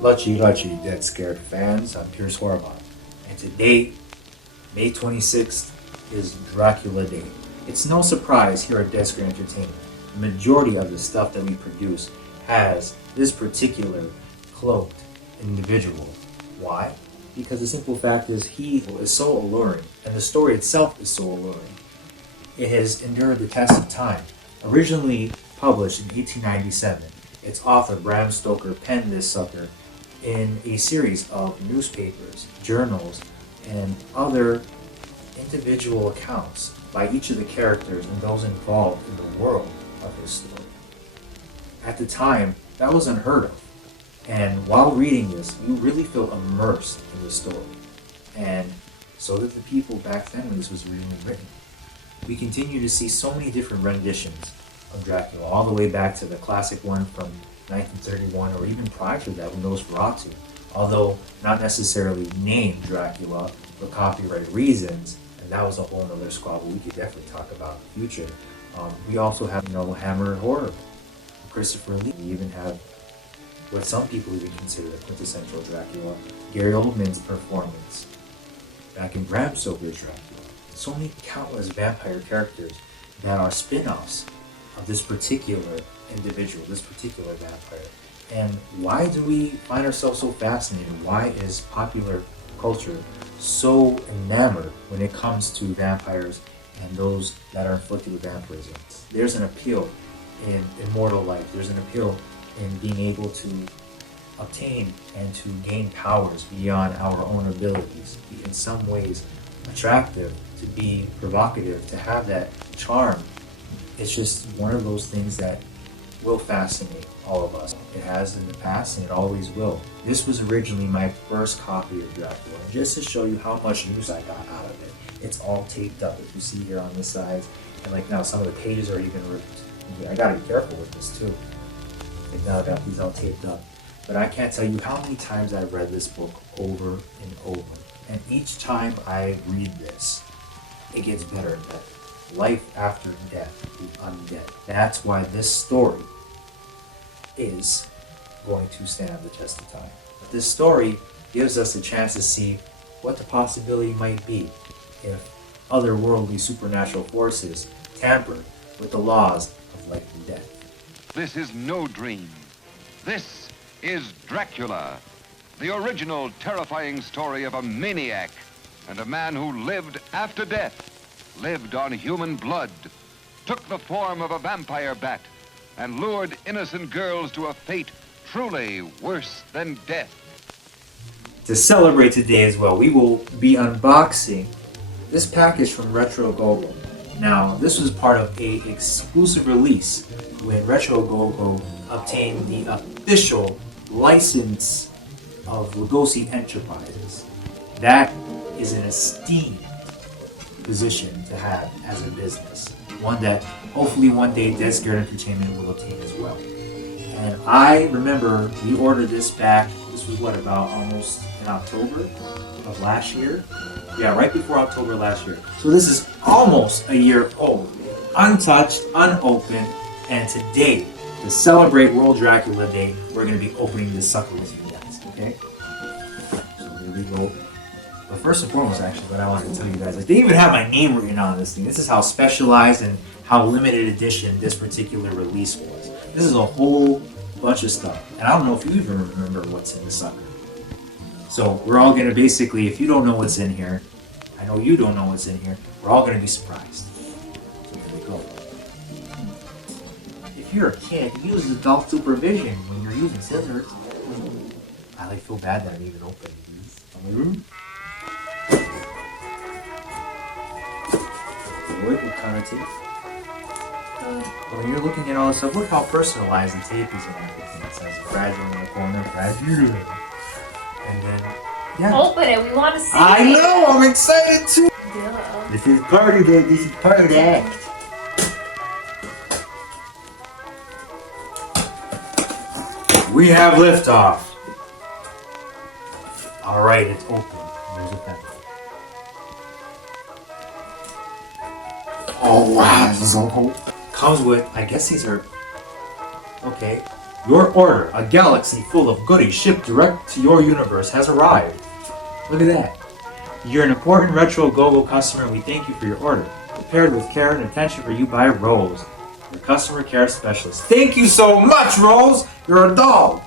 Lucky, Dead Scared fans, I'm Pierce Horvath, and today, May 26th, is Dracula Day. It's no surprise here at Dead Scared Entertainment, the majority of the stuff that we produce has this particular cloaked individual. Why? Because the simple fact is he is so alluring, and the story itself is so alluring. It has endured the test of time. Originally published in 1897, its author Bram Stoker penned this sucker in a series of newspapers, journals, and other individual accounts by each of the characters and those involved in the world of his story. At the time, that was unheard of. And while reading this, you really feel immersed in the story. And so did the people back then when this was originally written. We continue to see so many different renditions of Dracula, all the way back to the classic one from 1931, or even prior to that with Nosferatu. Although not necessarily named Dracula for copyright reasons, and that was a whole other squabble we could definitely talk about in the future. We also have, Hammer horror, Christopher Lee. We even have what some people even consider the quintessential Dracula, Gary Oldman's performance back in Bram Stoker's Dracula. So many countless vampire characters that are spin-offs of this particular individual, this particular vampire. And why do we find ourselves so fascinated? Why is popular culture so enamored when it comes to vampires and those that are inflicted with vampirism? There's an appeal in immortal life. There's an appeal in being able to obtain and to gain powers beyond our own abilities. Be in some ways attractive, to be provocative, to have that charm. It's just one of those things that will fascinate all of us. It has in the past and it always will. This was originally my first copy of Dracula, and just to show you how much use I got out of it, it's all taped up, if you see here on the sides, and like now some of the pages are even ripped. I gotta be careful with this too. Like now I got these all taped up. But I can't tell you how many times I've read this book over and over. And each time I read this, it gets better and better. Life after death, the undead. That's why this story is going to stand the test of time. But this story gives us a chance to see what the possibility might be if otherworldly supernatural forces tamper with the laws of life and death. This is no dream. This is Dracula, the original terrifying story of a maniac and a man who lived after death, lived on human blood, took the form of a vampire bat, and lured innocent girls to a fate truly worse than death. To celebrate today as well, we will be unboxing this package from Retro Gogo. Now, this was part of an exclusive release when Retro Gogo obtained the official license of Lugosi Enterprises. That is an esteemed position to have as a business. One that hopefully one day Dead Scared Entertainment will obtain as well. And I remember we ordered this back, this was what, about almost in October of last year? Yeah, right before October last year. So this is almost a year old, untouched, unopened, and today, to celebrate World Dracula Day, we're going to be opening this sucker with you guys, okay? So here we go. But first and foremost, actually, what I wanted to tell you guys, they even have my name written on this thing. This is how specialized and how limited edition this particular release was. This is a whole bunch of stuff. And I don't know if you even remember what's in the sucker. So we're all going to basically, if you don't know what's in here, I know you don't know what's in here, we're all going to be surprised. So here we go. If you're a kid, use adult supervision when you're using scissors. I feel bad that I'm even opening these. What kind of tape? When you're looking at all this stuff, look how personalized the tape is and everything. It says fragile in the corner, fragile. And then, yeah. Open it, we want to see I it. know, I'm excited too. Yeah. This is part of it, this is part of the act. We have liftoff. Alright, it's open. There's a pen. Oh wow, this is so cool. Comes with, I guess these are, okay, Your order, a galaxy full of goodies shipped direct to your universe, has arrived. Look at that. You're an important Retro Go-Go customer and we thank you for your order. Prepared with care and attention for you by Rose, your customer care specialist. Thank you so much, Rose! You're a doll!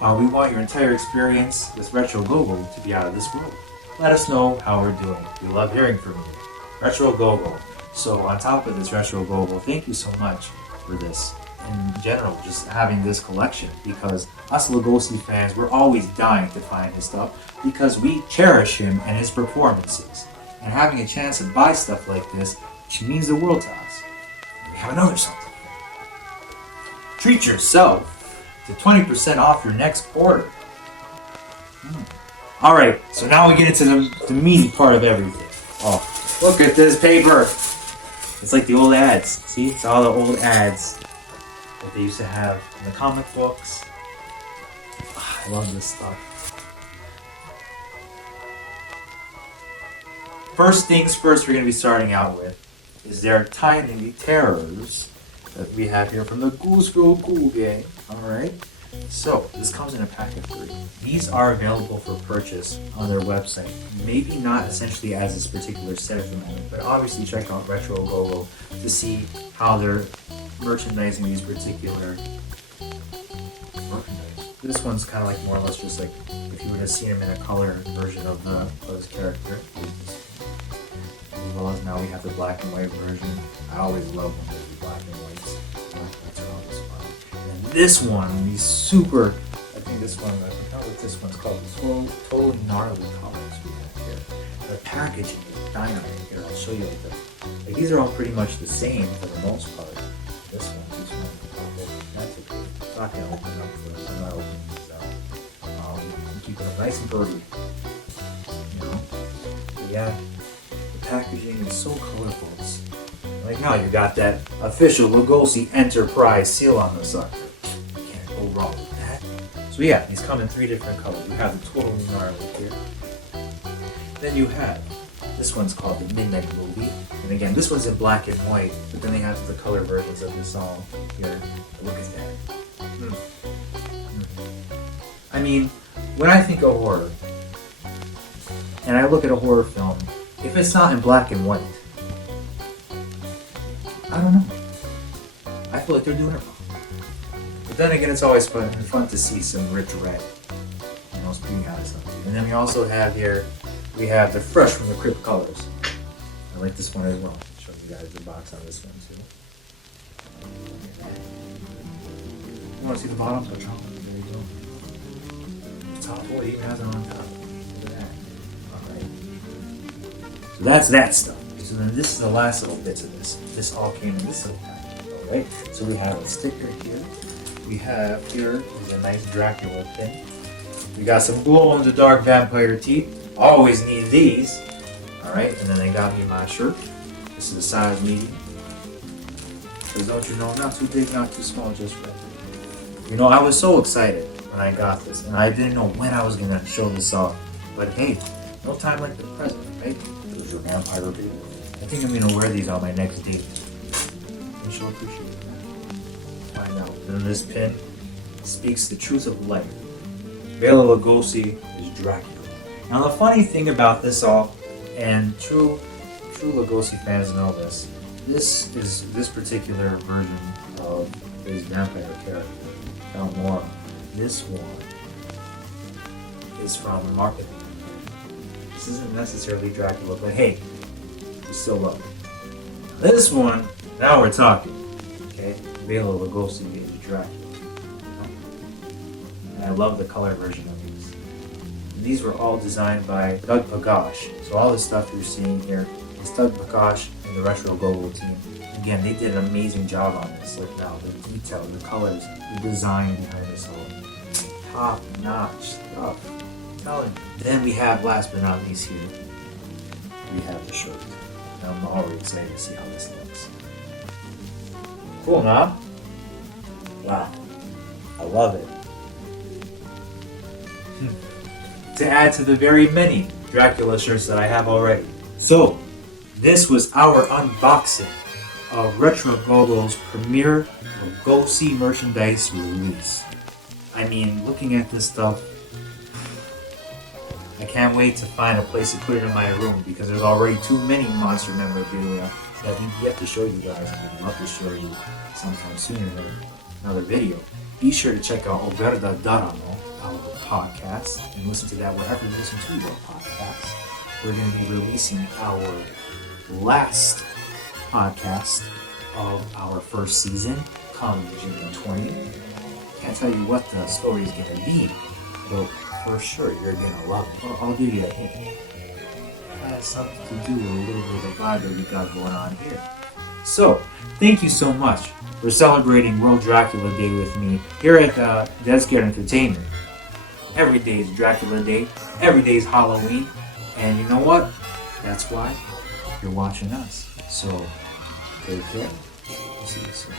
We want your entire experience with Retro Go-Go to be out of this world. Let us know how we're doing. We love hearing from you. Retro Go-Go. So on top of this Retro Go-Go, thank you so much for this. In general, just having this collection, because us Lugosi fans, we're always dying to find his stuff because we cherish him and his performances. And having a chance to buy stuff like this, it means the world to us. We have another something. Treat yourself to 20% off your next order. Alright, so now we get into the meaty part of everything. Oh, look at this paper! It's like the old ads. See? It's all the old ads that they used to have in the comic books. I love this stuff. First things first, we're going to be starting out with is their Tiny Terrors that we have here from the Cool Scroll Cool Gang. Alright? So, this comes in a pack of 3. These are available for purchase on their website. Maybe not essentially as this particular set at the moment, but obviously check out Retro Go-Go to see how they're merchandising these particular merchandise. This one's kind of like more or less just like if you would have seen him in a color version of his character. As well as now we have the black and white version. I always love when there's black and whites. That's always fun. And this one, these super, I think this one, I forgot what this one's called. This totally gnarly colors we have here. The packaging is dynamite. Here, I'll show you like these are all pretty much the same for the most part. This one, that's okay. It's not going to open up for us. I'm not opening these out. I'm keeping it nice and birdy. You know? But yeah, the packaging is so colorful. Like now you got that official Lugosi Enterprise seal on the sucker. Can't go wrong with that. So yeah, these come in 3 different colors. You have the totally gnarly here. Then you have, this one's called the Midnight Movie. And again, this one's in black and white, but then they have the color versions of the song here. Look at that. I mean, when I think of horror, and I look at a horror film, if it's not in black and white, I don't know. I feel like they're doing it wrong. But then again, it's always fun to see some rich red. You know, speaking out of something. And then we also have here, we have the Fresh from the Crypt colors. I like this one as well. I'll show you guys the box on this one too. You want to see the bottom? There you go. The top one even has it on top. Look at that. Alright. So that's that stuff. So then this is the last little bits of this. This all came in this little package. Alright. So we have a sticker here. We have here is a nice Dracula pin. We got some glow in the dark vampire teeth. Always need these. Alright, and then they got me my shirt. This is a size medium. Because don't you know, not too big, not too small, just right. You know, I was so excited when I got this, and I didn't know when I was going to show this off. But hey, no time like the present, right? It was your vampire baby. I think I'm going to wear these on my next date. And she'll appreciate it. Find out. And then this pin speaks the truth of life. Bela Lugosi is Dracula. Now the funny thing about this all, and true Lugosi fans know this, this particular version of his vampire character, Count Mora, this one is from a marketing. This isn't necessarily Dracula, but hey, we still love it. This one, now we're talking. Okay, Bela Lugosi is Dracula. And I love the color version of these. And these were all designed by Doug Pagash. So all the stuff you're seeing here is Doug Pagash and the Retro Go-Go team. Again, they did an amazing job on this. Look now, the detail, the colors, the design behind this all. Top-notch stuff. I'm telling you. Then we have, last but not least here, we have the shirt. And I'm already excited to see how this looks. Cool, huh? Wow. I love it. To add to the very many Dracula shirts that I have already. So, this was our unboxing of Retro Gogo's premiere Lugosi merchandise release. I mean, looking at this stuff, I can't wait to find a place to put it in my room because there's already too many monster memorabilia that we've yet to show you guys, and I'd love to show you sometime soon in another video. Be sure to check out Oberda Daramo, our podcast, and listen to that wherever you listen to your podcasts. We're going to be releasing our last podcast of our first season come June 20th. Can't tell you what the story is going to be, but for sure you're going to love it. I'll give you a hint. It has something to do with a little bit of the vibe that we got going on here. So, thank you so much for celebrating World Dracula Day with me here at Dead Scared Entertainment. Every day is Dracula Day. Every day is Halloween. And you know what? That's why you're watching us. So, take care. We'll see you soon.